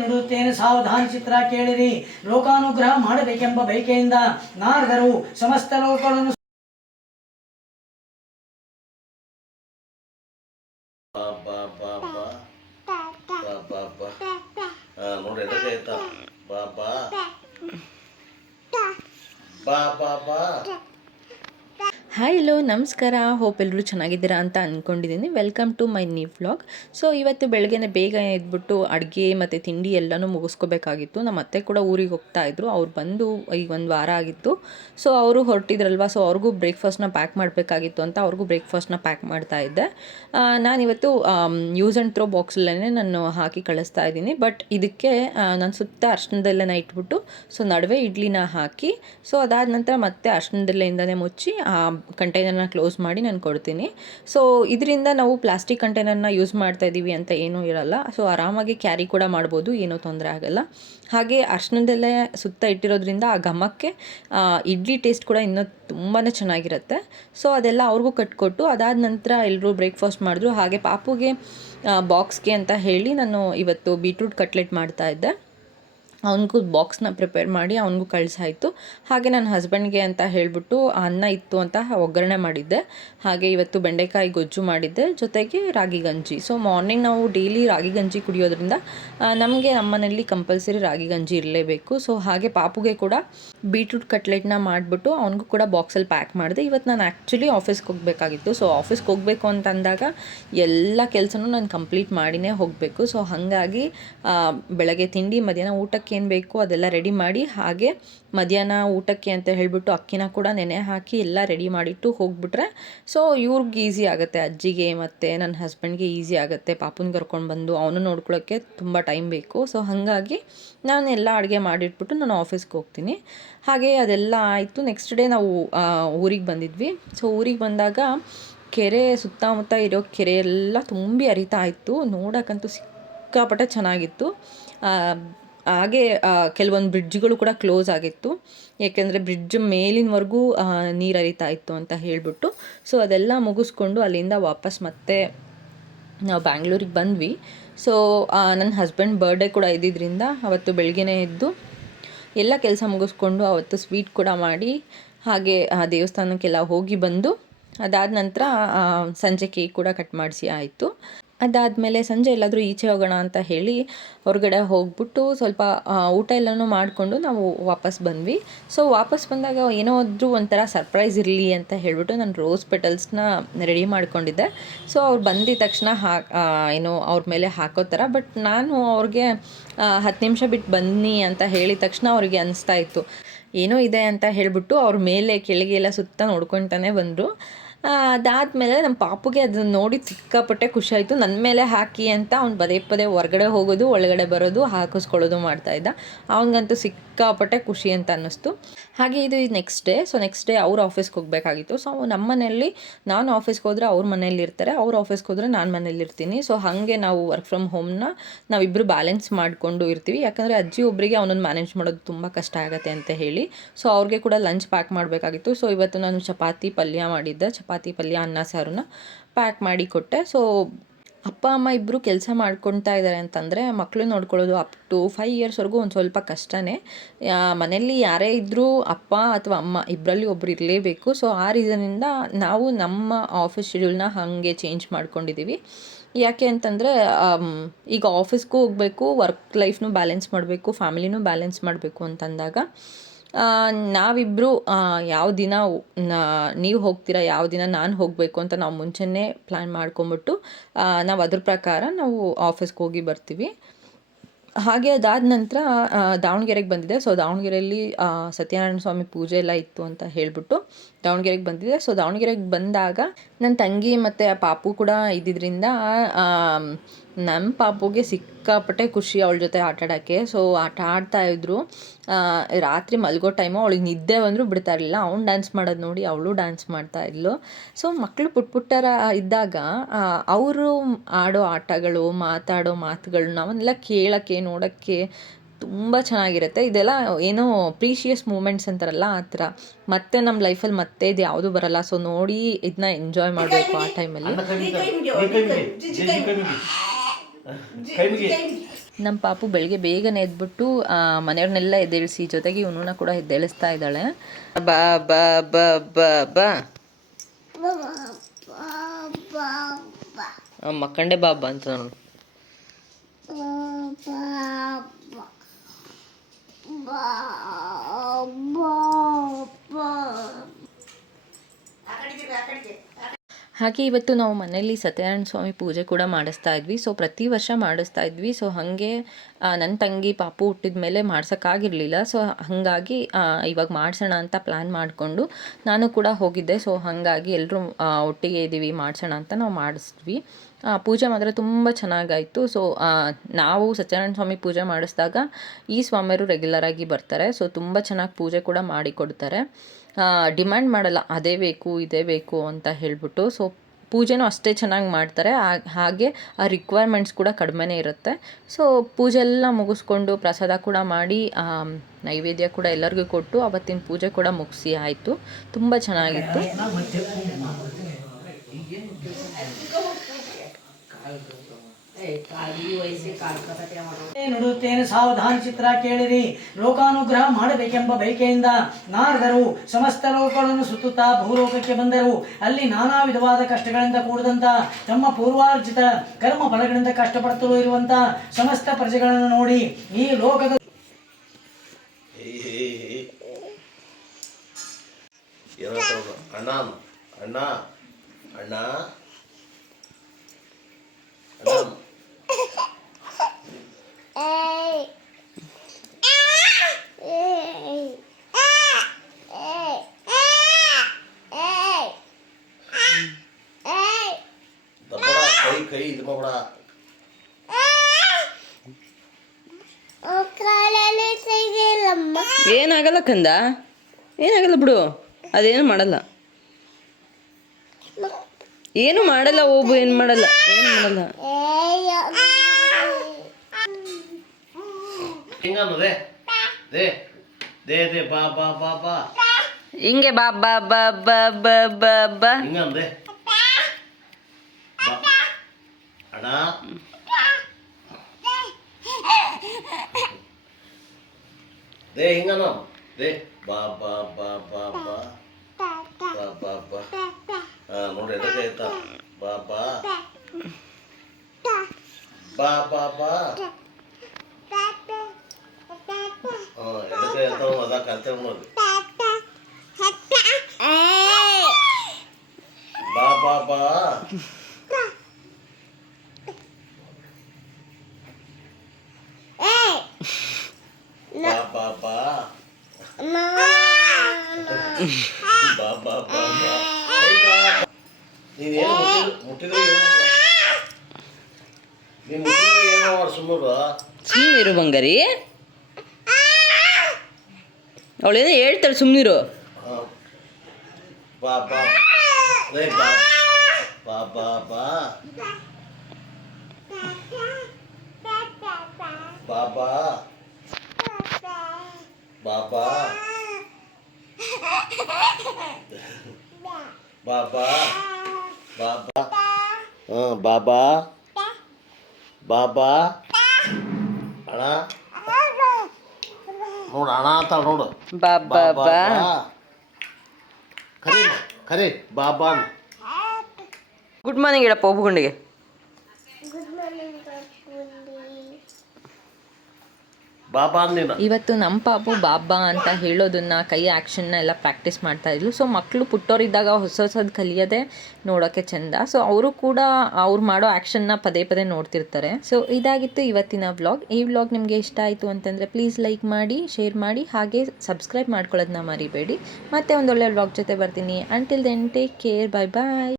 ನುಡುತ್ತೇನೆ ಸಾವಧಾನ ಚಿತ್ರ ಕೇಳಿರಿ. ಲೋಕಾನುಗ್ರಹ ಮಾಡಬೇಕೆಂಬ ಬಯಕೆಯಿಂದ ನಾರದರು ಸಮಸ್ತ ಲೋಕಗಳನ್ನು ನೋಡಿ ಎದಕ್ಕೆ ಬಾ ಬಾ ಬಾ ಬಾ ಬಾ. ಹಾಯ್ ಹಲೋ ನಮಸ್ಕಾರ. ಹೋಪ್ ಎಲ್ಲರೂ ಚೆನ್ನಾಗಿದ್ದೀರಾ ಅಂತ ಅಂದ್ಕೊಂಡಿದ್ದೀನಿ. Welcome to my new vlog. So ಇವತ್ತು ಬೆಳಗ್ಗೆ ಬೇಗ ಎದ್ಬಿಟ್ಟು ಅಡುಗೆ ಮತ್ತು ತಿಂಡಿ ಎಲ್ಲನೂ ಮುಗಿಸ್ಕೋಬೇಕಾಗಿತ್ತು. ನಮ್ಮ ಅತ್ತೆ ಕೂಡ ಊರಿಗೆ ಹೋಗ್ತಾಯಿದ್ರು. ಅವ್ರು ಬಂದು ಈಗ ಒಂದು ವಾರ ಆಗಿತ್ತು. ಸೊ ಅವರು ಹೊರಟಿದ್ರಲ್ವ, ಸೊ ಅವ್ರಿಗೂ ಬ್ರೇಕ್ಫಾಸ್ಟ್ನ ಪ್ಯಾಕ್ ಮಾಡಬೇಕಾಗಿತ್ತು ಅಂತ ಅವ್ರಿಗೂ ಬ್ರೇಕ್ಫಾಸ್ಟ್ನ ಪ್ಯಾಕ್ ಮಾಡ್ತಾಯಿದ್ದೆ. ನಾನಿವತ್ತು ಯೂಸ್ ಆ್ಯಂಡ್ ಥ್ರೋ ಬಾಕ್ಸಲ್ಲೇ ನಾನು ಹಾಕಿ ಕಳಿಸ್ತಾ ಇದ್ದೀನಿ. ಬಟ್ ಇದಕ್ಕೆ ನಾನು ಸುತ್ತ ಅರ್ಶಿನದೆಲೆನ ಇಟ್ಬಿಟ್ಟು ಸೊ ನಡುವೆ ಇಡ್ಲಿನ ಹಾಕಿ, ಸೊ ಅದಾದ ನಂತರ ಮತ್ತೆ ಅರ್ಶಿನದೆಲೆಯಿಂದನೇ ಮುಚ್ಚಿ ಕಂಟೈನರ್ನ ಕ್ಲೋಸ್ ಮಾಡಿ ನಾನು ಕೊಡ್ತೀನಿ. ಸೊ ಇದರಿಂದ ನಾವು ಪ್ಲಾಸ್ಟಿಕ್ ಕಂಟೈನರ್ನ ಯೂಸ್ ಮಾಡ್ತಾ ಇದ್ದೀವಿ ಅಂತ ಏನೂ ಇರಲ್ಲ. ಸೊ ಆರಾಮಾಗಿ ಕ್ಯಾರಿ ಕೂಡ ಮಾಡ್ಬೋದು, ಏನೂ ತೊಂದರೆ ಆಗಲ್ಲ. ಹಾಗೆ ಅರ್ಶಿನದೆಲೆ ಸುತ್ತ ಇಟ್ಟಿರೋದ್ರಿಂದ ಆ ಘಮಕ್ಕೆ ಇಡ್ಲಿ ಟೇಸ್ಟ್ ಕೂಡ ಇನ್ನೂ ತುಂಬಾ ಚೆನ್ನಾಗಿರುತ್ತೆ. ಸೊ ಅದೆಲ್ಲ ಅವ್ರಿಗೂ ಕಟ್ಕೊಟ್ಟು ಅದಾದ ನಂತರ ಎಲ್ಲರೂ ಬ್ರೇಕ್ಫಾಸ್ಟ್ ಮಾಡಿದ್ರು. ಹಾಗೆ ಪಾಪುಗೆ ಬಾಕ್ಸ್ಗೆ ಅಂತ ಹೇಳಿ ನಾನು ಇವತ್ತು ಬೀಟ್ರೂಟ್ ಕಟ್ಲೆಟ್ ಮಾಡ್ತಾಯಿದ್ದೆ. ಅವನಿಗೂ ಬಾಕ್ಸ್ನ ಪ್ರಿಪೇರ್ ಮಾಡಿ ಅವನಿಗೂ ಕಳಿಸಾಯಿತು. ಹಾಗೆ ನನ್ನ ಹಸ್ಬೆಂಡ್ಗೆ ಅಂತ ಹೇಳಿಬಿಟ್ಟು ಅನ್ನ ಇತ್ತು ಅಂತ ಒಗ್ಗರಣೆ ಮಾಡಿದ್ದೆ. ಹಾಗೆ ಇವತ್ತು ಬೆಂಡೆಕಾಯಿ ಗೊಜ್ಜು ಮಾಡಿದ್ದೆ, ಜೊತೆಗೆ ರಾಗಿ ಗಂಜಿ. ಸೊ ಮಾರ್ನಿಂಗ್ ನಾವು ಡೈಲಿ ರಾಗಿ ಗಂಜಿ ಕುಡಿಯೋದ್ರಿಂದ ನಮಗೆ ನಮ್ಮನೇಲಿ ಕಂಪಲ್ಸರಿ ರಾಗಿ ಗಂಜಿ ಇರಲೇಬೇಕು. ಸೊ ಹಾಗೆ ಪಾಪುಗೆ ಕೂಡ ಬೀಟ್ರೂಟ್ ಕಟ್ಲೆಟ್ನ ಮಾಡಿಬಿಟ್ಟು ಅವನಿಗೂ ಕೂಡ ಬಾಕ್ಸಲ್ಲಿ ಪ್ಯಾಕ್ ಮಾಡಿದೆ. ಇವತ್ತು ನಾನು ಆ್ಯಕ್ಚುಲಿ ಆಫೀಸ್ಗೆ ಹೋಗಬೇಕಾಗಿತ್ತು. ಸೊ ಆಫೀಸ್ಗೆ ಹೋಗಬೇಕು ಅಂತ ಅಂದಾಗ ಎಲ್ಲ ಕೆಲಸನೂ ನಾನು ಕಂಪ್ಲೀಟ್ ಮಾಡಿನೇ ಹೋಗಬೇಕು. ಸೊ ಹಾಗಾಗಿ ಬೆಳಗ್ಗೆ ತಿಂಡಿ ಮಧ್ಯಾಹ್ನ ಊಟಕ್ಕೆ ಏನು ಬೇಕು ಅದೆಲ್ಲ ರೆಡಿ ಮಾಡಿ, ಹಾಗೆ ಮಧ್ಯಾಹ್ನ ಊಟಕ್ಕೆ ಅಂತ ಹೇಳಿಬಿಟ್ಟು ಅಕ್ಕಿನ ಕೂಡ ನೆನೆ ಹಾಕಿ ಎಲ್ಲ ರೆಡಿ ಮಾಡಿಟ್ಟು ಹೋಗ್ಬಿಟ್ರೆ ಸೊ ಇವ್ರಿಗೆ ಈಸಿ ಆಗುತ್ತೆ, ಅಜ್ಜಿಗೆ ಮತ್ತು ನನ್ನ ಹಸ್ಬೆಂಡ್ಗೆ ಈಸಿ ಆಗುತ್ತೆ. ಪಾಪುನ ಕರ್ಕೊಂಡು ಬಂದು ಅವನು ನೋಡ್ಕೊಳ್ಳೋಕ್ಕೆ ತುಂಬ ಟೈಮ್ ಬೇಕು. ಸೊ ಹಾಗಾಗಿ ನಾನು ಎಲ್ಲ ಅಡುಗೆ ಮಾಡಿಟ್ಬಿಟ್ಟು ನಾನು ಆಫೀಸ್ಗೆ ಹೋಗ್ತೀನಿ. ಹಾಗೆ ಅದೆಲ್ಲ ಆಯಿತು. ನೆಕ್ಸ್ಟ್ ಡೇ ನಾವು ಊರಿಗೆ ಬಂದಿದ್ವಿ. ಸೊ ಊರಿಗೆ ಬಂದಾಗ ಕೆರೆ ಸುತ್ತಮುತ್ತ ಇರೋ ಕೆರೆ ಎಲ್ಲ ತುಂಬಿ ಹರಿತಾ ಇತ್ತು. ನೋಡೋಕ್ಕಂತೂ ಸಿಕ್ಕಾಪಟ್ಟೆ ಚೆನ್ನಾಗಿತ್ತು. ಹಾಗೆ ಕೆಲವೊಂದು ಬ್ರಿಡ್ಜ್ಗಳು ಕೂಡ ಕ್ಲೋಸ್ ಆಗಿತ್ತು, ಏಕೆಂದರೆ ಬ್ರಿಡ್ಜ್ ಮೇಲಿನವರೆಗೂ ನೀರು ಹರಿತಾ ಇತ್ತು ಅಂತ ಹೇಳಿಬಿಟ್ಟು. ಸೊ ಅದೆಲ್ಲ ಮುಗಿಸ್ಕೊಂಡು ಅಲ್ಲಿಂದ ವಾಪಸ್ ಮತ್ತೆ ನಾವು ಬ್ಯಾಂಗ್ಳೂರಿಗೆ ಬಂದ್ವಿ. ಸೊ ನನ್ನ ಹಸ್ಬೆಂಡ್ ಬರ್ಡೇ ಕೂಡ ಇದ್ದಿದ್ದರಿಂದ ಅವತ್ತು ಬೆಳಗ್ಗೆನೇ ಎದ್ದು ಎಲ್ಲ ಕೆಲಸ ಮುಗಿಸ್ಕೊಂಡು ಅವತ್ತು ಸ್ವೀಟ್ ಕೂಡ ಮಾಡಿ, ಹಾಗೆ ದೇವಸ್ಥಾನಕ್ಕೆಲ್ಲ ಹೋಗಿ ಬಂದು ಅದಾದ ನಂತರ ಸಂಜೆ ಕೇಕ್ ಕೂಡ ಕಟ್ ಮಾಡಿಸಿ ಆಯಿತು. ಅದಾದಮೇಲೆ ಸಂಜೆ ಎಲ್ಲಾದರೂ ಈಚೆ ಹೋಗೋಣ ಅಂತ ಹೇಳಿ ಹೊರಗಡೆ ಹೋಗ್ಬಿಟ್ಟು ಸ್ವಲ್ಪ ಊಟ ಎಲ್ಲನೂ ಮಾಡಿಕೊಂಡು ನಾವು ವಾಪಸ್ ಬಂದ್ವಿ. ಸೊ ವಾಪಸ್ ಬಂದಾಗ ಏನಾದರೂ ಒಂಥರ ಸರ್ಪ್ರೈಸ್ ಇರಲಿ ಅಂತ ಹೇಳಿಬಿಟ್ಟು ನಾನು ರೋಸ್ ಪೆಟಲ್ಸ್ನ ರೆಡಿ ಮಾಡ್ಕೊಂಡಿದ್ದೆ. ಸೊ ಅವ್ರು ಬಂದಿದ ತಕ್ಷಣ ಏನೋ ಅವ್ರ ಮೇಲೆ ಹಾಕೋ ಥರ. ಬಟ್ ನಾನು ಅವ್ರಿಗೆ 10 ನಿಮಿಷ ಬಿಟ್ಟು ಬನ್ನಿ ಅಂತ ಹೇಳಿದ ತಕ್ಷಣ ಅವ್ರಿಗೆ ಅನಿಸ್ತಾ ಇತ್ತು ಏನೋ ಇದೆ ಅಂತ ಹೇಳಿಬಿಟ್ಟು ಅವ್ರ ಮೇಲೆ ಕೆಳಗೆ ಎಲ್ಲ ಸುತ್ತ ನೋಡ್ಕೊತಾನೆ ಬಂದರು. ಅದಾದಮೇಲೆ ನಮ್ಮ ಪಾಪುಗೆ ಅದನ್ನು ನೋಡಿ ಸಿಕ್ಕಾಪಟ್ಟೆ ಖುಷಿಯಾಯಿತು. ನನ್ನ ಮೇಲೆ ಹಾಕಿ ಅಂತ ಅವ್ನು ಪದೇ ಪದೇ ಹೊರಗಡೆ ಹೋಗೋದು ಒಳಗಡೆ ಬರೋದು ಹಾಕಿಸ್ಕೊಳ್ಳೋದು ಮಾಡ್ತಾಯಿದ್ದ. ಅವನಿಗಂತೂ ಸಿಕ್ಕಾಪಟ್ಟೆ ಖುಷಿ ಅಂತ ಅನ್ನಿಸ್ತು. ಹಾಗೆ ಇದು next day. So next day ಅವ್ರು ಆಫೀಸ್ಗೆ ಹೋಗಬೇಕಾಗಿತ್ತು. ಸೊ ನಮ್ಮ ಮನೆಯಲ್ಲಿ ನಾನು ಆಫೀಸ್ಗೆ ಹೋದರೆ ಅವ್ರ ಮನೇಲಿ ಇರ್ತಾರೆ, ಅವ್ರು ಆಫೀಸ್ಗೆ ಹೋದರೆ ನಾನು ಮನೇಲಿ ಇರ್ತೀನಿ. ಸೊ ಹಾಗೆ ನಾವು ವರ್ಕ್ ಫ್ರಮ್ ಹೋಮ್ನ ನಾವಿಬ್ಬರು ಬ್ಯಾಲೆನ್ಸ್ ಮಾಡಿಕೊಂಡು ಇರ್ತೀವಿ. ಯಾಕಂದರೆ ಅಜ್ಜಿ ಒಬ್ಬರಿಗೆ ಅವನನ್ನು ಮ್ಯಾನೇಜ್ ಮಾಡೋದು ತುಂಬ ಕಷ್ಟ ಆಗುತ್ತೆ ಅಂತ ಹೇಳಿ. ಸೊ ಅವ್ರಿಗೆ ಕೂಡ ಲಂಚ್ ಪ್ಯಾಕ್ ಮಾಡಬೇಕಾಗಿತ್ತು. ಸೊ ಇವತ್ತು ನಾನು ಚಪಾತಿ ಪಲ್ಯ ಮಾಡಿದ್ದೆ. ಚಪಾತಿ ಪಲ್ಯ ಅನ್ನ ಸಾರನ್ನ ಪ್ಯಾಕ್ ಮಾಡಿ ಕೊಟ್ಟೆ. ಸೊ ಅಪ್ಪ ಅಮ್ಮ ಇಬ್ಬರು ಕೆಲಸ ಮಾಡ್ಕೊಳ್ತಾ ಇದ್ದಾರೆ ಅಂತಂದರೆ ಮಕ್ಕಳು ನೋಡ್ಕೊಳ್ಳೋದು ಅಪ್ ಟು 5 ಇಯರ್ಸ್ವರೆಗೂ ಒಂದು ಸ್ವಲ್ಪ ಕಷ್ಟನೇ. ಮನೆಯಲ್ಲಿ ಯಾರೇ ಇದ್ದರೂ ಅಪ್ಪ ಅಥವಾ ಅಮ್ಮ ಇಬ್ಬರಲ್ಲಿ ಒಬ್ರು ಇರಲೇಬೇಕು. ಸೊ ಆ ರೀಸನಿಂದ ನಾವು ನಮ್ಮ ಆಫೀಸ್ ಶೆಡ್ಯೂಲ್ನ ಹಾಗೆ ಚೇಂಜ್ ಮಾಡ್ಕೊಂಡಿದ್ದೀವಿ. ಯಾಕೆ ಅಂತಂದರೆ ಈಗ ಆಫೀಸ್ಗೂ ಹೋಗಬೇಕು, ವರ್ಕ್ ಲೈಫ್ನೂ ಬ್ಯಾಲೆನ್ಸ್ ಮಾಡಬೇಕು, ಫ್ಯಾಮಿಲಿನೂ ಬ್ಯಾಲೆನ್ಸ್ ಮಾಡಬೇಕು ಅಂತಂದಾಗ ನಾವಿಬ್ಬರು ಯಾವ ದಿನ ನೀವು ಹೋಗ್ತೀರಾ, ಯಾವ ದಿನ ನಾನು ಹೋಗಬೇಕು ಅಂತ ನಾವು ಮುಂಚೆನೇ ಪ್ಲ್ಯಾನ್ ಮಾಡ್ಕೊಂಬಿಟ್ಟು ನಾವು ಅದ್ರ ಪ್ರಕಾರ ನಾವು ಆಫೀಸ್ಗೆ ಹೋಗಿ ಬರ್ತೀವಿ. ಹಾಗೆ ಅದಾದ ನಂತರ ದಾವಣಗೆರೆಗೆ ಬಂದಿದೆ. ಸೊ ದಾವಣಗೆರೆಯಲ್ಲಿ ಸತ್ಯನಾರಾಯಣ ಸ್ವಾಮಿ ಪೂಜೆ ಎಲ್ಲ ಇತ್ತು ಅಂತ ಹೇಳಿಬಿಟ್ಟು ದಾವಣಗೆರೆಗೆ ಬಂದಿದೆ. ಸೊ ದಾವಣಗೆರೆಗೆ ಬಂದಾಗ ನನ್ನ ತಂಗಿ ಮತ್ತು ಪಾಪು ಕೂಡ ಇದ್ದಿದ್ದರಿಂದ ನಮ್ಮ ಪಾಪುಗೆ ಸಿಕ್ಕಾಪಟ್ಟೆ ಖುಷಿ ಅವಳ ಜೊತೆ ಆಟ ಆಡೋಕ್ಕೆ. ಸೊ ಆಟ ಆಡ್ತಾಯಿದ್ರು. ರಾತ್ರಿ ಮಲಗೋ ಟೈಮು ಅವಳಿಗೆ ನಿದ್ದೆ ಬಂದರೂ ಬಿಡ್ತಾ ಇರಲಿಲ್ಲ. ಅವ್ನು ಡ್ಯಾನ್ಸ್ ಮಾಡೋದು ನೋಡಿ ಅವಳು ಡ್ಯಾನ್ಸ್ ಮಾಡ್ತಾಯಿದ್ಲು. ಸೊ ಮಕ್ಕಳು ಪುಟ್ಟ ಇದ್ದಾಗ ಅವರು ಆಡೋ ಆಟಗಳು, ಮಾತಾಡೋ ಮಾತುಗಳು ನಾವನ್ನೆಲ್ಲ ಕೇಳೋಕ್ಕೆ, ನೋಡೋಕ್ಕೆ ತುಂಬ ಚೆನ್ನಾಗಿರುತ್ತೆ. ಇದೆಲ್ಲ ಏನೋ ಪ್ರೀಶಿಯಸ್ ಮೂಮೆಂಟ್ಸ್ ಅಂತಾರಲ್ಲ ಆ ಥರ. ಮತ್ತೆ ನಮ್ಮ ಲೈಫಲ್ಲಿ ಮತ್ತೆ ಇದು ಯಾವುದೂ ಬರಲ್ಲ. ಸೊ ನೋಡಿ ಇದನ್ನ ಎಂಜಾಯ್ ಮಾಡಬೇಕು ಆ ಟೈಮಲ್ಲಿ. ನಮ್ಮ ಪಾಪು ಬೆಳಗ್ಗೆ ಬೇಗನೆ ಎದ್ಬಿಟ್ಟು ಮನೆಯವ್ರನ್ನೆಲ್ಲ ಎದ್ದೇಳಿಸಿ, ಜೊತೆಗೆ ಇವನನ್ನ ಕೂಡ ಎದ್ದೇಳಿಸ್ತಾ ಇದ್ದಾಳೆ. ಬಾ ಬಾ ಬಾ ಬಾ ಬಾ ಮಕ್ಕಂಡೆ ಬಾಬಾ ಅಂತ ನೋಡು. ಹಾಗೆ ಇವತ್ತು ನಾವು ಮನೆಯಲ್ಲಿ ಸತ್ಯನಾರಾಯಣ ಸ್ವಾಮಿ ಪೂಜೆ ಕೂಡ ಮಾಡಿಸ್ತಾ ಇದ್ವಿ. ಸೊ ಪ್ರತಿ ವರ್ಷ ಮಾಡಿಸ್ತಾ ಇದ್ವಿ. ಸೊ ಹಾಗೆ ನನ್ನ ತಂಗಿ ಪಾಪು ಹುಟ್ಟಿದ ಮೇಲೆ ಮಾಡ್ಸೋಕ್ಕಾಗಿರಲಿಲ್ಲ. ಸೊ ಹಾಗಾಗಿ ಇವಾಗ ಮಾಡಿಸೋಣ ಅಂತ ಪ್ಲ್ಯಾನ್ ಮಾಡಿಕೊಂಡು ನಾನು ಕೂಡ ಹೋಗಿದ್ದೆ. ಸೊ ಹಾಗಾಗಿ ಎಲ್ಲರೂ ಒಟ್ಟಿಗೆ ಇದ್ದೀವಿ, ಮಾಡಿಸೋಣ ಅಂತ ನಾವು ಮಾಡಿಸಿದ್ವಿ. ಪೂಜೆ ಮಾತ್ರ ತುಂಬ ಚೆನ್ನಾಗಾಯಿತು. ಸೊ ನಾವು ಸತ್ಯನಾರಾಯಣ ಸ್ವಾಮಿ ಪೂಜೆ ಮಾಡಿಸಿದಾಗ ಈ ಸ್ವಾಮಿಯರು ರೆಗ್ಯುಲರಾಗಿ ಬರ್ತಾರೆ. ಸೊ ತುಂಬ ಚೆನ್ನಾಗಿ ಪೂಜೆ ಕೂಡ ಮಾಡಿಕೊಡ್ತಾರೆ. ಡಿಮ್ಯಾಂಡ್ ಮಾಡಲ್ಲ ಅದೇ ಬೇಕು ಇದೇ ಬೇಕು ಅಂತ ಹೇಳ್ಬಿಟ್ಟು. ಸೊ ಪೂಜೆನೂ ಅಷ್ಟೇ ಚೆನ್ನಾಗಿ ಮಾಡ್ತಾರೆ. ಹಾಗೆ ಆ ರಿಕ್ವೈರ್ಮೆಂಟ್ಸ್ ಕೂಡ ಕಡಿಮೆನೇ ಇರುತ್ತೆ. ಸೊ ಪೂಜೆ ಎಲ್ಲ ಮುಗಿಸ್ಕೊಂಡು ಪ್ರಸಾದ ಕೂಡ ಮಾಡಿ ನೈವೇದ್ಯ ಕೂಡ ಎಲ್ಲರಿಗೂ ಕೊಟ್ಟು ಅವತ್ತಿನ ಪೂಜೆ ಕೂಡ ಮುಗಿಸಿ ಆಯಿತು. ತುಂಬ ಚೆನ್ನಾಗಿತ್ತು. ನುಡುತ್ತೇನೆ ಸಾವಧಾನ ಚಿತ್ರ ಕೇಳಿರಿ. ಲೋಕಾನುಗ್ರಹ ಮಾಡಬೇಕೆಂಬ ಬಯಕೆಯಿಂದ ನಾರದರು ಸಮಸ್ತ ಲೋಕಗಳನ್ನು ಸುತ್ತುತ್ತಾ ಭೂಲೋಕಕ್ಕೆ ಬಂದರು. ಅಲ್ಲಿ ನಾನಾ ವಿಧವಾದ ಕಷ್ಟಗಳಿಂದ ಕೂಡಿದಂತ ತಮ್ಮ ಪೂರ್ವಾರ್ಜಿತ ಕರ್ಮ ಫಲಗಳಿಂದ ಕಷ್ಟಪಡುತ್ತಲೂ ಇರುವಂತ ಸಮಸ್ತ ಪ್ರಜೆಗಳನ್ನು ನೋಡಿ ಈ ಲೋಕದ ಅಣ್ಣ ಅಣ್ಣ ಅಣ್ಣ ಕೈ ಇದು ಮಗಳ ಏನಾಗಲ್ಲ ಕಂದ, ಏನಾಗಲ್ಲ ಬಿಡು, ಅದೇನು ಮಾಡಲ್ಲ, ಏನು ಮಾಡಲ್ಲ. ಹೋಗು, ಏನು ಮಾಡಲ್ಲ, ಏನು ಮಾಡಲ್ಲ. ಹಿಂಗನ್ನೋದೆ ದೇ ದೇ ದೇ ಬಾ ಬಾ ಬಾ ಬಾ ಹಿಂಗೆ ಬಾ ಬಾ ಬಾ ಬಾ ಬಾ ಬಾ ಬಾ ಹಿಂಗಂದೆ ಅಣ್ಣ ದೇ ಹಿಂಗನ ದೇ ಬಾ ಬಾ ಬಾ ಬಾ ಬಾ ಬಾ ಬಾ ಬಾ ನೋಡ್ರಿ ಎದಕ್ಕೆ ಆಯ್ತಾ ಬಾ ಬಾ ಬಾ ಬಾ ಬಾ ಎದಕ್ಕೆ ಆಯ್ತಾವ ಅದ ಕಲ್ತೇವೆ ನೋಡ್ರಿ ಬಾ ಬಾ ಬಾ ಬಾ ಬಾ ಬಾ ಬಾ ನೀನೇನು ಮುಟ್ಟಿದ್ರೆ ನೀನು ಮುಟ್ಟಿದ್ರೆ ಏನೋ ಮಾಡಿ ಸುಮ್ಮನಿರು ಬಂಗಾರಿ. ಅವಳೇನೋ ಹೇಳ್ತಾಳೆ, ಸುಮ್ಮನಿರು. ಬಾ ಬಾ ಬಾ ಬಾ ಬಾ ಬಾ ಬಾಬಾ ಬಾಬಾ ಬಾಬಾ ಬಾಬಾ ಬಾಬಾ ಬಾಬಾ ಅಣ್ಣ ನೋಡು ಅಣ್ಣ ಅಂತ ನೋಡು ಬಾಬಾ ಬಾ ಕರಿ ಕರಿ ಬಾಬಾ. ಗುಡ್ ಮಾರ್ನಿಂಗ್ ಹೇಳಪ್ಪ ಒಬ್ಬಗುಂಡಿಗೆ. ಬಾಬಾ ಅಂದಿನ ಇವತ್ತು ನಮ್ಮ ಪಾಪು ಬಾಬಾ ಅಂತ ಹೇಳೋದನ್ನ ಕೈ ಆ್ಯಕ್ಷನ್ನ ಎಲ್ಲ ಪ್ರಾಕ್ಟೀಸ್ ಮಾಡ್ತಾ ಇದ್ಲು. ಸೊ ಮಕ್ಕಳು ಪುಟ್ಟೋರಿದ್ದಾಗ ಹೊಸದು ಕಲಿಯೋದೆ ನೋಡೋಕ್ಕೆ ಚೆಂದ. ಸೊ ಅವರು ಕೂಡ ಅವ್ರು ಮಾಡೋ ಆ್ಯಕ್ಷನ್ನ ಪದೇ ಪದೇ ನೋಡ್ತಿರ್ತಾರೆ. ಸೊ ಇದಾಗಿತ್ತು ಇವತ್ತಿನ ವ್ಲಾಗ್. ಈ ವ್ಲಾಗ್ ನಿಮಗೆ ಇಷ್ಟ ಆಯಿತು ಅಂತಂದರೆ ಪ್ಲೀಸ್ ಲೈಕ್ ಮಾಡಿ, ಶೇರ್ ಮಾಡಿ, ಹಾಗೆ ಸಬ್ಸ್ಕ್ರೈಬ್ ಮಾಡ್ಕೊಳ್ಳೋದನ್ನ ಮರಿಬೇಡಿ. ಮತ್ತೆ ಒಂದೊಳ್ಳೆ ವ್ಲಾಗ್ ಜೊತೆ ಬರ್ತೀನಿ. ಅಂಟಿಲ್ ದೆನ್ ಟೇಕ್ ಕೇರ್, ಬಾಯ್ ಬಾಯ್.